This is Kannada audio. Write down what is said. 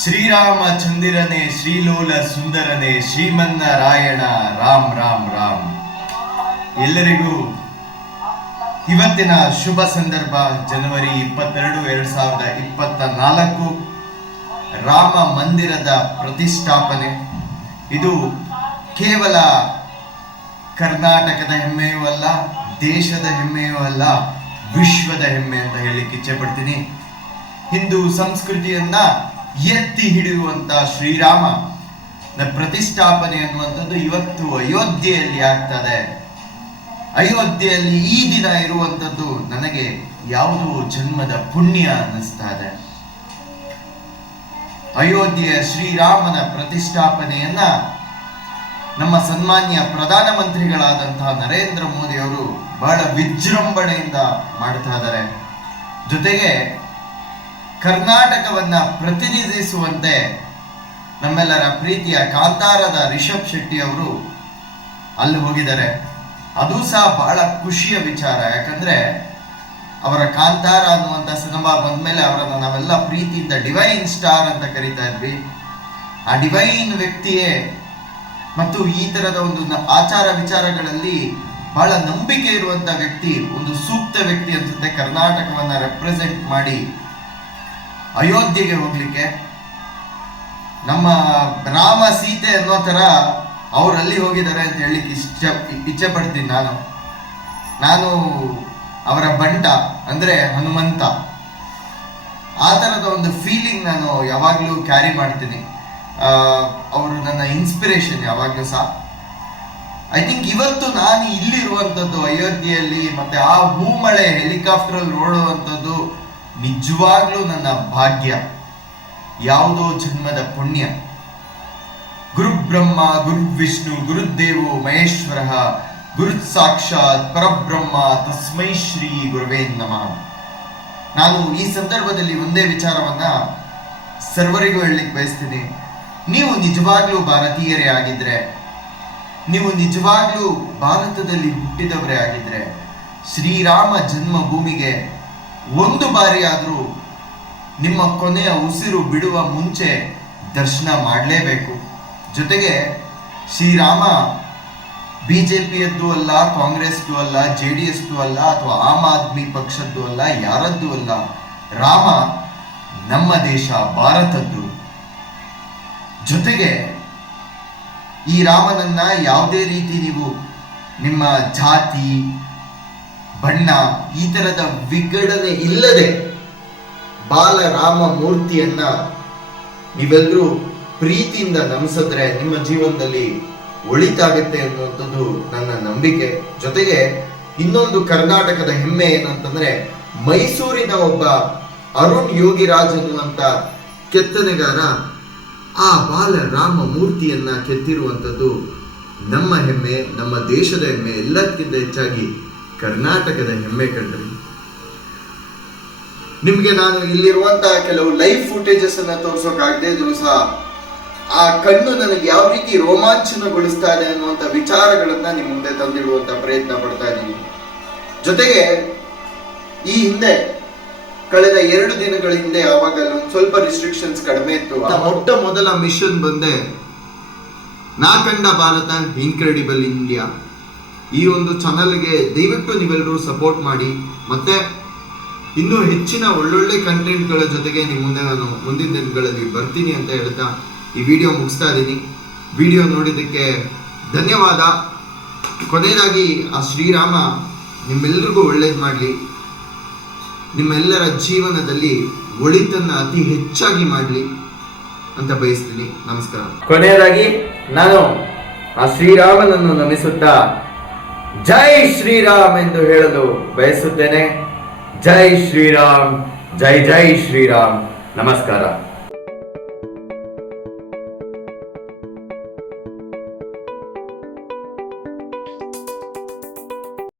ಶ್ರೀರಾಮಚಂದಿರನೇ ಶ್ರೀಲೋಲ ಸುಂದರನೇ ಶ್ರೀಮನ್ನಾರಾಯಣ ರಾಮ್ ರಾಮ್ ರಾಮ್. ಎಲ್ಲರಿಗೂ ಇವತ್ತಿನ ಶುಭ ಸಂದರ್ಭ ಜನವರಿ 22, 2024 ರಾಮ ಮಂದಿರದ ಪ್ರತಿಷ್ಠಾಪನೆ. ಇದು ಕೇವಲ ಕರ್ನಾಟಕದ ಹೆಮ್ಮೆಯೂ ಅಲ್ಲ, ದೇಶದ ಹೆಮ್ಮೆಯೂ ಅಲ್ಲ, ವಿಶ್ವದ ಹೆಮ್ಮೆ ಅಂತ ಹೇಳಲಿಕ್ಕೆ ಇಚ್ಛೆ ಪಡ್ತೀನಿ. ಹಿಂದೂ ಸಂಸ್ಕೃತಿಯನ್ನ ಎತ್ತಿ ಹಿಡಿಯುವಂತ ಶ್ರೀರಾಮ ಪ್ರತಿಷ್ಠಾಪನೆ ಅನ್ನುವಂಥದ್ದು ಇವತ್ತು ಅಯೋಧ್ಯೆಯಲ್ಲಿ ಆಗ್ತದೆ. ಅಯೋಧ್ಯೆಯಲ್ಲಿ ಈ ದಿನ ಇರುವಂಥದ್ದು ನನಗೆ ಯಾವುದೋ ಜನ್ಮದ ಪುಣ್ಯ ಅನ್ನಿಸ್ತಾ ಇದೆ. ಅಯೋಧ್ಯೆಯ ಶ್ರೀರಾಮನ ಪ್ರತಿಷ್ಠಾಪನೆಯನ್ನ ನಮ್ಮ ಸನ್ಮಾನ್ಯ ಪ್ರಧಾನಮಂತ್ರಿಗಳಾದಂತಹ ನರೇಂದ್ರ ಮೋದಿ ಅವರು ಬಹಳ ವಿಜೃಂಭಣೆಯಿಂದ ಮಾಡ್ತಾ ಇದ್ದಾರೆ. ಜೊತೆಗೆ ಕರ್ನಾಟಕವನ್ನ ಪ್ರತಿನಿಧಿಸುವಂತೆ ನಮ್ಮೆಲ್ಲರ ಪ್ರೀತಿಯ ಕಾಂತಾರದ ರಿಷಬ್ ಶೆಟ್ಟಿ ಅವರು ಅಲ್ಲಿ ಹೋಗಿದ್ದಾರೆ. ಅದು ಸಹ ಬಹಳ ಖುಷಿಯ ವಿಚಾರ. ಯಾಕಂದ್ರೆ ಅವರ ಕಾಂತಾರ ಅನ್ನುವಂಥ ಸಿನಿಮಾ ಬಂದ್ಮೇಲೆ ಅವರನ್ನು ನಾವೆಲ್ಲ ಪ್ರೀತಿಯಿಂದ ಡಿವೈನ್ ಸ್ಟಾರ್ ಅಂತ ಕರೀತಾ ಇದ್ವಿ. ಆ ಡಿವೈನ್ ವ್ಯಕ್ತಿಯೇ ಮತ್ತು ಈ ತರದ ಒಂದು ಆಚಾರ ವಿಚಾರಗಳಲ್ಲಿ ಬಹಳ ನಂಬಿಕೆ ಇರುವಂತ ವ್ಯಕ್ತಿ, ಒಂದು ಸೂಕ್ತ ವ್ಯಕ್ತಿ ಅನ್ಸುತ್ತೆ ಕರ್ನಾಟಕವನ್ನ ರೆಪ್ರೆಸೆಂಟ್ ಮಾಡಿ ಅಯೋಧ್ಯೆಗೆ ಹೋಗ್ಲಿಕ್ಕೆ. ನಮ್ಮ ರಾಮ ಸೀತೆ ಅನ್ನೋ ತರ ಅವರಲ್ಲಿ ಹೋಗಿದ್ದಾರೆ ಅಂತ ಹೇಳಲಿಕ್ಕೆ ಇಚ್ಛೆ ಪಡ್ತೀನಿ. ನಾನು ಅವರ ಬಂಟ ಅಂದ್ರೆ ಹನುಮಂತ, ಆ ತರದ ಒಂದು ಫೀಲಿಂಗ್ ನಾನು ಯಾವಾಗ್ಲೂ ಕ್ಯಾರಿ ಮಾಡ್ತೀನಿ. ಅವರು ನನ್ನ ಇನ್ಸ್ಪಿರೇಷನ್ ಯಾವಾಗ್ಲೂ ಸಹ. ಐ ಥಿಂಕ್ ಇವತ್ತು ನಾನು ಇಲ್ಲಿರುವಂಥದ್ದು ಅಯೋಧ್ಯೆಯಲ್ಲಿ, ಮತ್ತೆ ಆ ಹೂಮಳೆ ಹೆಲಿಕಾಪ್ಟರ್ ಅಲ್ಲಿ ನೋಡುವಂಥದ್ದು ನಿಜವಾಗ್ಲೂ ನನ್ನ ಭಾಗ್ಯ, ಯಾವುದೋ ಜನ್ಮದ ಪುಣ್ಯ. ಗುರು ಬ್ರಹ್ಮ ಗುರು ವಿಷ್ಣು ಗುರುದೇವೋ ಮಹೇಶ್ವರ ಗುರು ಸಾಕ್ಷಾತ್ ಪರಬ್ರಹ್ಮ ತಸ್ಮೈ ಶ್ರೀ ಗುರುವೇ ನಮಃ. ನಾನು ಈ ಸಂದರ್ಭದಲ್ಲಿ ಒಂದೇ ವಿಚಾರವನ್ನ ಸರ್ವರಿಗೂ ಹೇಳಲಿಕ್ಕೆ ಬಯಸ್ತೀನಿ. ನೀವು ನಿಜವಾಗ್ಲೂ ಭಾರತೀಯರೇ ಆಗಿದ್ರೆ, ನೀವು ನಿಜವಾಗ್ಲೂ ಭಾರತದಲ್ಲಿ ಹುಟ್ಟಿದವರೇ ಆಗಿದ್ರೆ, ಶ್ರೀರಾಮ ಜನ್ಮಭೂಮಿಗೆ ಒಂದು ಬಾರಿ ಆದ್ರೂ ನಿಮ್ಮ ಕೊನೆಯ ಉಸಿರು ಬಿಡುವ ಮುಂಚೆ ದರ್ಶನ ಮಾಡಲೇಬೇಕು. ಜೊತೆಗೆ ಶ್ರೀರಾಮ ಬಿಜೆಪಿಯದ್ದು ಅಲ್ಲ, ಕಾಂಗ್ರೆಸ್ದು ಅಲ್ಲ, JDSದು ಅಲ್ಲ, ಅಥವಾ ಆಮ್ ಆದ್ಮಿ ಪಕ್ಷದ್ದು ಅಲ್ಲ, ಯಾರದ್ದು ಅಲ್ಲ. ರಾಮ ನಮ್ಮ ದೇಶ ಭಾರತದ್ದು. ಜೊತೆಗೆ ಈ ರಾಮನನ್ನ ಯಾವುದೇ ರೀತಿ ನೀವು ನಿಮ್ಮ ಜಾತಿ ಬಣ್ಣ ಈ ತರದ ವಿಗಡಣೆ ಇಲ್ಲದೆ ಬಾಲರಾಮ ಮೂರ್ತಿಯನ್ನ ನೀವೆಲ್ಲರೂ ಪ್ರೀತಿಯಿಂದ ನಮಿಸಿದ್ರೆ ನಿಮ್ಮ ಜೀವನದಲ್ಲಿ ಒಳಿತಾಗುತ್ತೆ ಅನ್ನುವಂಥದ್ದು ನನ್ನ ನಂಬಿಕೆ. ಜೊತೆಗೆ ಇನ್ನೊಂದು ಕರ್ನಾಟಕದ ಹೆಮ್ಮೆ ಏನಂತಂದ್ರೆ, ಮೈಸೂರಿನ ಒಬ್ಬ ಅರುಣ್ ಯೋಗಿರಾಜ್ ಅನ್ನುವಂತ ಕೆತ್ತನೆಗಾರ ಆ ಬಾಲರಾಮ ಮೂರ್ತಿಯನ್ನ ಕೆತ್ತಿರುವಂಥದ್ದು ನಮ್ಮ ಹೆಮ್ಮೆ, ನಮ್ಮ ದೇಶದ ಹೆಮ್ಮೆ, ಎಲ್ಲಕ್ಕಿಂತ ಹೆಚ್ಚಾಗಿ ಕರ್ನಾಟಕದ ಹೆಮ್ಮೆ ಕಂಡ್ರಿ. ನಿಮ್ಗೆ ನಾನು ಇಲ್ಲಿರುವಂತಹ ಕೆಲವು ಲೈವ್ ಫುಟೇಜಸ್ ಅನ್ನ ತೋರ್ಸೋಕಾಗದೆ ಇದ್ರು ಸಹ ಆ ಕಣ್ಣು ನನಗೆ ಯಾವ ರೀತಿ ರೋಮಾಂಚನಗೊಳಿಸ್ತಾ ಇದೆ ಅನ್ನುವಂಥ ವಿಚಾರಗಳನ್ನ ನಿಮ್ಮ ಮುಂದೆ ತಂದಿಡುವಂತ ಪ್ರಯತ್ನ ಪಡ್ತಾ ಇದ್ದೀನಿ. ಜೊತೆಗೆ ಈ ಹಿಂದೆ ಕಳೆದ 2 ದಿನಗಳ ಹಿಂದೆ ಆವಾಗ ಸ್ವಲ್ಪ ರಿಸ್ಟ್ರಿಕ್ಷನ್ಸ್ ಕಡಿಮೆ ಇತ್ತು. ಮೊಟ್ಟ ಮೊದಲ ಮಿಷನ್ ಬಂದೆ ನಾ ಕಂಡ ಭಾರತ ಇನ್ಕ್ರೆಡಿಬಲ್ ಇಂಡಿಯಾ. ಈ ಒಂದು ಚಾನಲ್ಗೆ ದಯವಿಟ್ಟು ನೀವೆಲ್ಲರೂ ಸಪೋರ್ಟ್ ಮಾಡಿ. ಮತ್ತೆ ಇನ್ನೂ ಹೆಚ್ಚಿನ ಒಳ್ಳೊಳ್ಳೆ ಕಂಟೆಂಟ್ಗಳ ಜೊತೆಗೆ ನಿಮ್ಮ ಮುಂದೆ ನಾನು ಮುಂದಿನ ದಿನಗಳಲ್ಲಿ ಬರ್ತೀನಿ ಅಂತ ಹೇಳ್ತಾ ಈ ವಿಡಿಯೋ ಮುಗಿಸ್ತಾ ಇದ್ದೀನಿ. ವಿಡಿಯೋ ನೋಡಿದ್ದಕ್ಕೆ ಧನ್ಯವಾದ. ಕೊನೆಯದಾಗಿ ಆ ಶ್ರೀರಾಮ ನಿಮ್ಮೆಲ್ಲರಿಗೂ ಒಳ್ಳೇದು ಮಾಡಲಿ, ನಿಮ್ಮೆಲ್ಲರ ಜೀವನದಲ್ಲಿ ಒಳಿತನ್ನ ಅತಿ ಹೆಚ್ಚಾಗಿ ಮಾಡಲಿ ಅಂತ ಬಯಸ್ತೀನಿ. ನಮಸ್ಕಾರ. ಕೊನೆಯದಾಗಿ ನಾನು ಆ ಶ್ರೀರಾಮನನ್ನು ನಮಿಸುತ್ತಾ ಜೈ ಶ್ರೀರಾಮ್ ಎಂದು ಹೇಳಲು ಬಯಸುತ್ತೇನೆ. ಜೈ ಶ್ರೀರಾಮ್, ಜೈ ಜೈ ಶ್ರೀರಾಮ್. ನಮಸ್ಕಾರ.